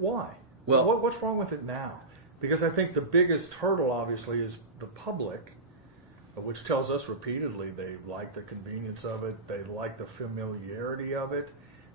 Why? Well, What's wrong with it now? Because I think the biggest hurdle, obviously, is the public, which tells us repeatedly they like the convenience of it, they like the familiarity of it,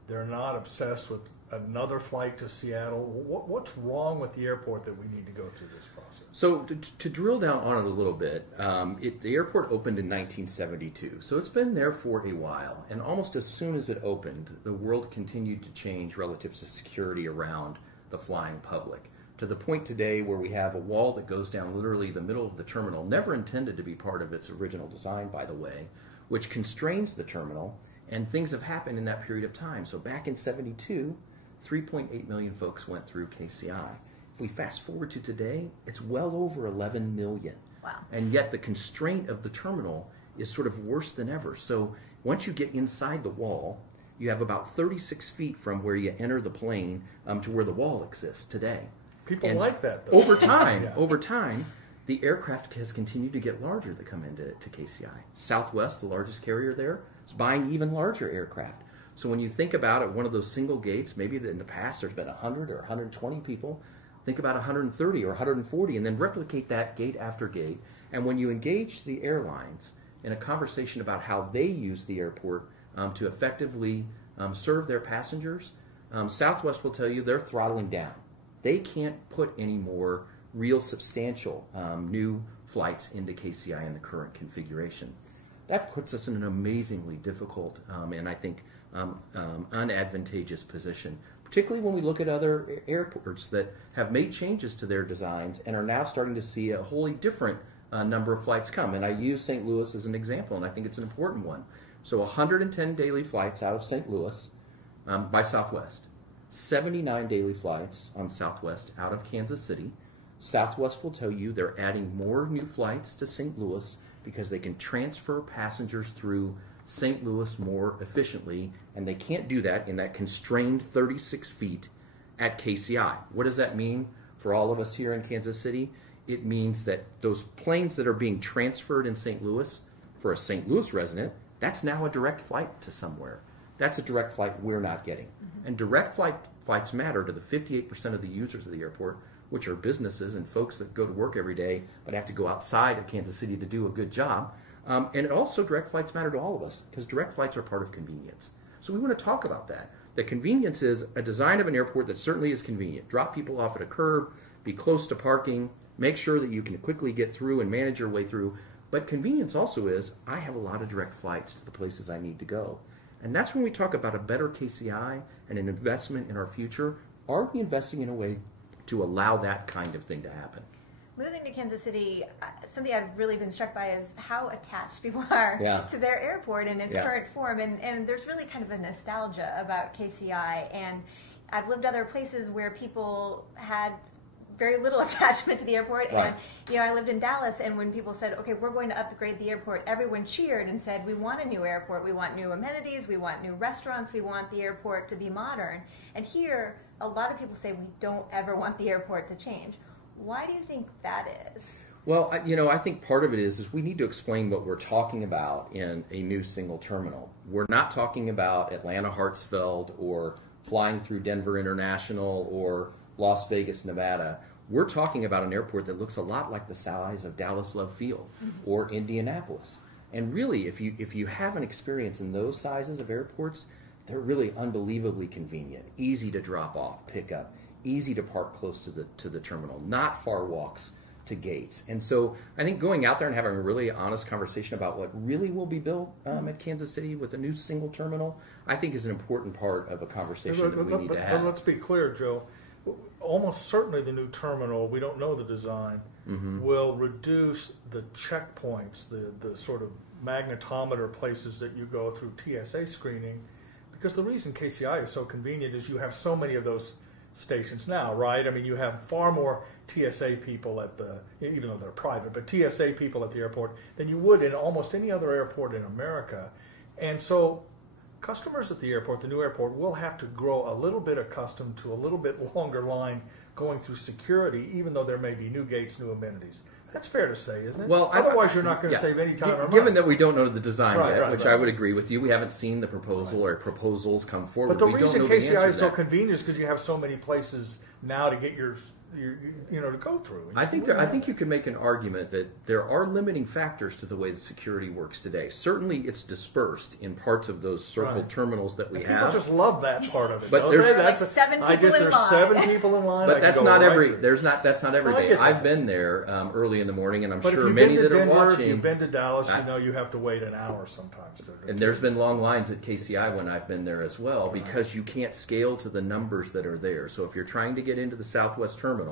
they're not obsessed with another flight to Seattle. What's wrong with the airport that we need to go through this process? So to drill down on it a little bit, the airport opened in 1972, so it's been there for a while, and almost as soon as it opened, the world continued to change relative to security around the flying public, to the point today where we have a wall that goes down literally the middle of the terminal, never intended to be part of its original design, by the way, which constrains the terminal, and things have happened in that period of time. So back in 72, 3.8 million folks went through KCI. If we fast forward to today, it's well over 11 million. Wow. And yet the constraint of the terminal is sort of worse than ever. So once you get inside the wall, you have about 36 feet from where you enter the plane to where the wall exists today. People And like that, though. Over time, Yeah. over time, the aircraft has continued to get larger that come into KCI. Southwest, the largest carrier there, is buying even larger aircraft. So when you think about it, one of those single gates, maybe in the past there's been 100 or 120 people, think about 130 or 140 and then replicate that gate after gate. And when you engage the airlines in a conversation about how they use the airport to effectively serve their passengers, Southwest will tell you they're throttling down. They can't put any more real substantial new flights into KCI in the current configuration. That puts us in an amazingly difficult and I think unadvantageous position, particularly when we look at other airports that have made changes to their designs and are now starting to see a wholly different number of flights come. And I use St. Louis as an example, and I think it's an important one. So 110 daily flights out of St. Louis by Southwest, 79 daily flights on Southwest out of Kansas City. Southwest will tell you they're adding more new flights to St. Louis because they can transfer passengers through St. Louis more efficiently, and they can't do that in that constrained 36 feet at KCI. What does that mean for all of us here in Kansas City? It means that those planes that are being transferred in St. Louis for a St. Louis resident, that's now a direct flight to somewhere. That's a direct flight we're not getting. And direct flights matter to the 58% of the users of the airport, which are businesses and folks that go to work every day but have to go outside of Kansas City to do a good job. And also direct flights matter to all of us because direct flights are part of convenience. So we want to talk about that. The convenience is a design of an airport that certainly is convenient. Drop people off at a curb, be close to parking, make sure that you can quickly get through and manage your way through. But convenience also is I have a lot of direct flights to the places I need to go. And that's when we talk about a better KCI and an investment in our future. Are we investing in a way to allow that kind of thing to happen? Moving to Kansas City, something I've really been struck by is how attached people are to their airport in its current form. And there's really kind of a nostalgia about KCI. And I've lived other places where people had very little attachment to the airport. Right. And I lived in Dallas, and when people said, okay, we're going to upgrade the airport, everyone cheered and said, we want a new airport, we want new amenities, we want new restaurants, we want the airport to be modern. And here, a lot of people say we don't ever want the airport to change. Why do you think that is? Well, I think part of it is we need to explain what we're talking about in a new single terminal. We're not talking about Atlanta Hartsfield or flying through Denver International or Las Vegas, Nevada. We're talking about an airport that looks a lot like the size of Dallas Love Field or Indianapolis. And really, if you have an experience in those sizes of airports, they're really unbelievably convenient, easy to drop off, pick up, easy to park close to the terminal, not far walks to gates. And so I think going out there and having a really honest conversation about what really will be built at Kansas City with a new single terminal, I think is an important part of a conversation that we need to have. But let's be clear, Joe. Almost certainly the new terminal, we don't know the design, will reduce the checkpoints, the sort of magnetometer places that you go through TSA screening, because the reason KCI is so convenient is you have so many of those stations now, right? I mean, you have far more TSA people at even though they're private, but TSA people at the airport than you would in almost any other airport in America. And so customers at the airport, the new airport, will have to grow a little bit accustomed to a little bit longer line going through security, even though there may be new gates, new amenities. That's fair to say, isn't it? Well, otherwise you're not going to save any time or money. Given that we don't know the design Right, yet, right, which right. I would agree with you, we haven't seen the proposal or proposals come forward. But the we reason don't know the KCI answer is to so that. convenient is because you have so many places now to get your to go through. I think you could make an argument that there are limiting factors to the way the security works today. Certainly, it's dispersed in parts of those circled terminals that we People have. just love that part of it. But don't there's- they? There are like 7 people in there's line. 7 people in line. I But can that's go not right every. through. That's not every No, I day. get that. I've been there early in the morning, and I'm But if sure you've many been to that Denver, are if watching. you've been to Dallas, you know you have to wait an hour sometimes. And there's been long lines at KCI when I've been there as well, because you can't scale to the numbers that are there. So if you're trying to get into the Southwest Terminal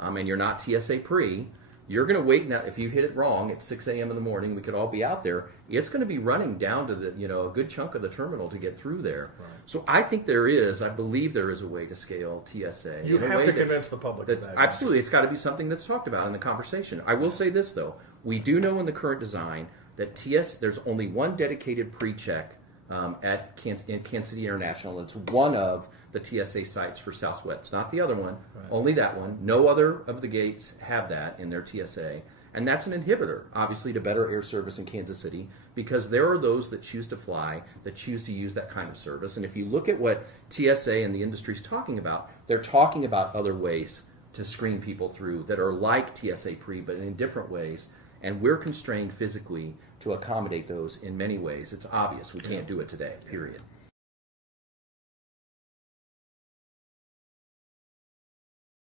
and you're not TSA pre, you're going to wait. Now, if you hit it wrong at 6 a.m. in the morning, we could all be out there. It's going to be running down to the a good chunk of the terminal to get through there. Right. So I think I believe there is a way to scale TSA. You have to convince the public of that. Absolutely, it's got to be something that's talked about in the conversation. I will say this though: we do know in the current design that there's only one dedicated pre-check in Kansas City International. It's one of the TSA sites for Southwest, not the other one, only that one. No other of the gates have that in their TSA. And that's an inhibitor, obviously, to better air service in Kansas City, because there are those that choose to fly, that choose to use that kind of service. And if you look at what TSA and the industry is talking about, they're talking about other ways to screen people through that are like TSA pre, but in different ways. And we're constrained physically to accommodate those in many ways. It's obvious we can't do it today, period.